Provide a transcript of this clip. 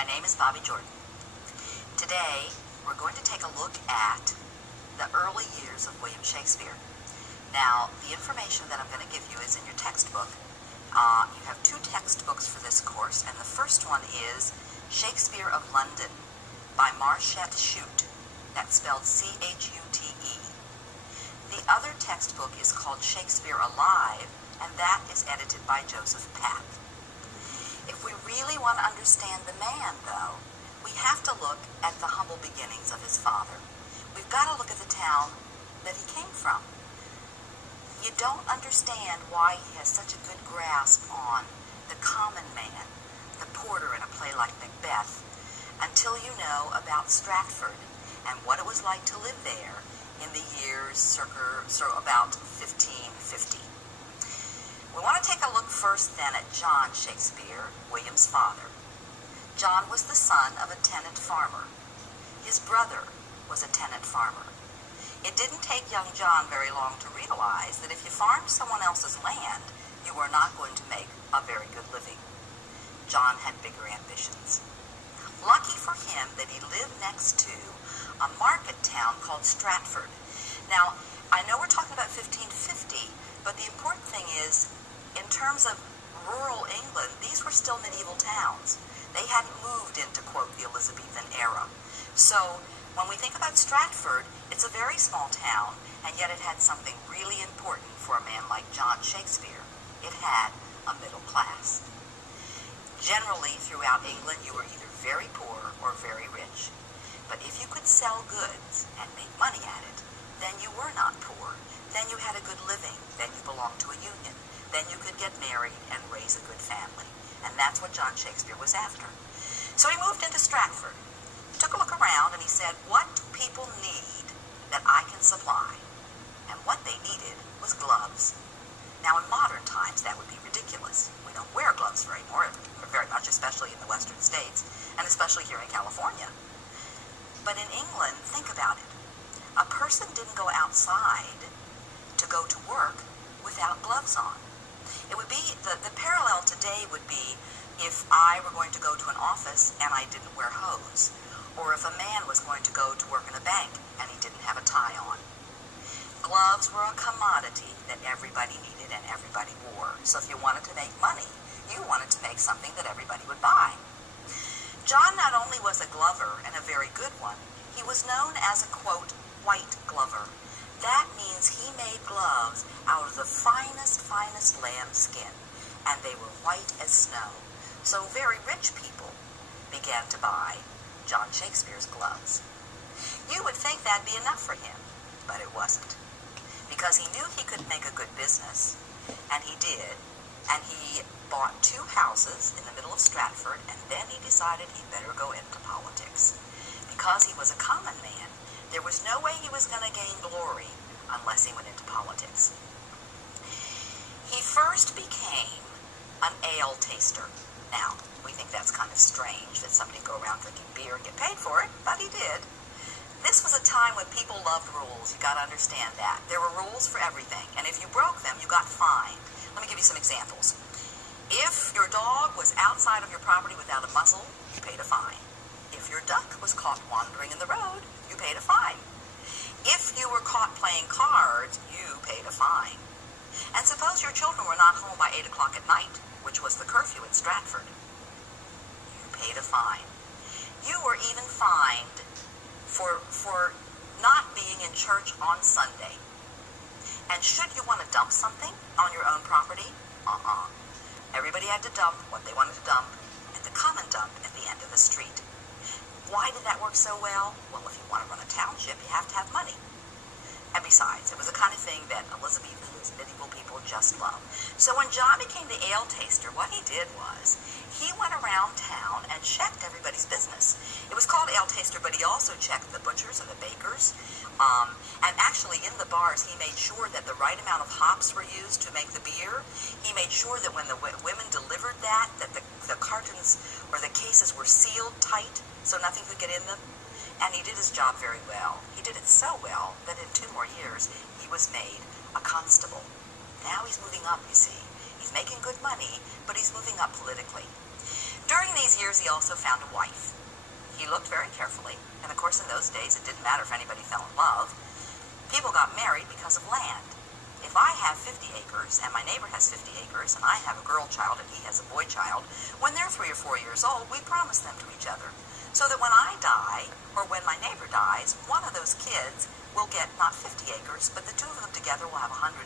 My name is Bobby Jordan. Today, we're going to take a look at the early years of William Shakespeare. Now, the information that I'm going to give you is in your textbook. You have two textbooks for this course, and the first one is Shakespeare of London by Marchette Chute. That's spelled C-H-U-T-E. The other textbook is called Shakespeare Alive, and that is edited by Joseph Path. If we really want to understand the man, though, we have to look at the humble beginnings of his father. We've got to look at the town that he came from. You don't understand why he has such a good grasp on the common man, the porter in a play like Macbeth, until you know about Stratford and what it was like to live there in the years about 1550. We want to take a look first then at John Shakespeare, William's father. John was the son of a tenant farmer. His brother was a tenant farmer. It didn't take young John very long to realize that if you farmed someone else's land, you were not going to make a very good living. John had bigger ambitions. Lucky for him that he lived next to a market town called Stratford. Now, I know we're talking about 1550, but the important thing is, in terms of rural England, these were still medieval towns. They hadn't moved into, quote, the Elizabethan era. So, when we think about Stratford, it's a very small town, and yet it had something really important for a man like John Shakespeare. It had a middle class. Generally, throughout England, you were either very poor or very rich. But if you could sell goods and make money at it, then you were not poor. Then you had a good living. Then you belonged to a union. Then you could get married and raise a good family. And that's what John Shakespeare was after. So he moved into Stratford, took a look around, and he said, what do people need that I can supply? And what they needed was gloves. Now, in modern times, that would be ridiculous. We don't wear gloves very much, especially in the western states, and especially here in California. But in England, think about it. A person didn't go outside to go to work without gloves on. It would be, the parallel today would be if I were going to go to an office and I didn't wear hose, or if a man was going to go to work in a bank and he didn't have a tie on. Gloves were a commodity that everybody needed and everybody wore. So if you wanted to make money, you wanted to make something that everybody would buy. John not only was a glover, and a very good one, he was known as a, quote, white glover. That means he made gloves out of the finest lamb skin, and they were white as snow. So very rich people began to buy John Shakespeare's gloves. You would think that'd be enough for him, but it wasn't. Because he knew he could make a good business, and he did, and he bought two houses in the middle of Stratford, and then he decided he'd better go into politics. Because he was a common man, there was no way he was going to gain glory unless he went into politics. He first became an ale taster. Now, we think that's kind of strange that somebody go around drinking beer and get paid for it, but he did. This was a time when people loved rules. You got to understand that. There were rules for everything, and if you broke them, you got fined. Let me give you some examples. If your dog was outside of your property without a muzzle, you paid a fine. If your duck was caught wandering in the road, you paid a fine. If you were caught playing cards, you paid a fine. And suppose your children were not home by 8 o'clock at night, which was the curfew in Stratford. You paid a fine. You were even fined for not being in church on Sunday. And should you want to dump something on your own property? Everybody had to dump what they wanted to dump at the common dump at the end of the street. Why did that work so well? Well, if you want to run a township, you have to have money. And besides, it was the kind of thing that Elizabethan medieval people just loved. So when John became the ale taster, what he did was he went around town and checked everybody's business. It was called ale taster, but he also checked the butchers and the bakers. And actually in the bars, he made sure that the right amount of hops were used to make the beer. He made sure that when the women delivered that the cartons or the cases were sealed tight so nothing could get in them. And he did his job very well. He did it so well that in 2 more years, he was made a constable. Now he's moving up, you see. He's making good money, but he's moving up politically. During these years, he also found a wife. He looked very carefully, and of course in those days it didn't matter if anybody fell in love. People got married because of land. If I have 50 acres and my neighbor has 50 acres and I have a girl child and he has a boy child, when they're 3 or 4 years old, we promise them to each other. So that when I die, or when my neighbor dies, one of those kids will get not 50 acres, but the two of them together will have 100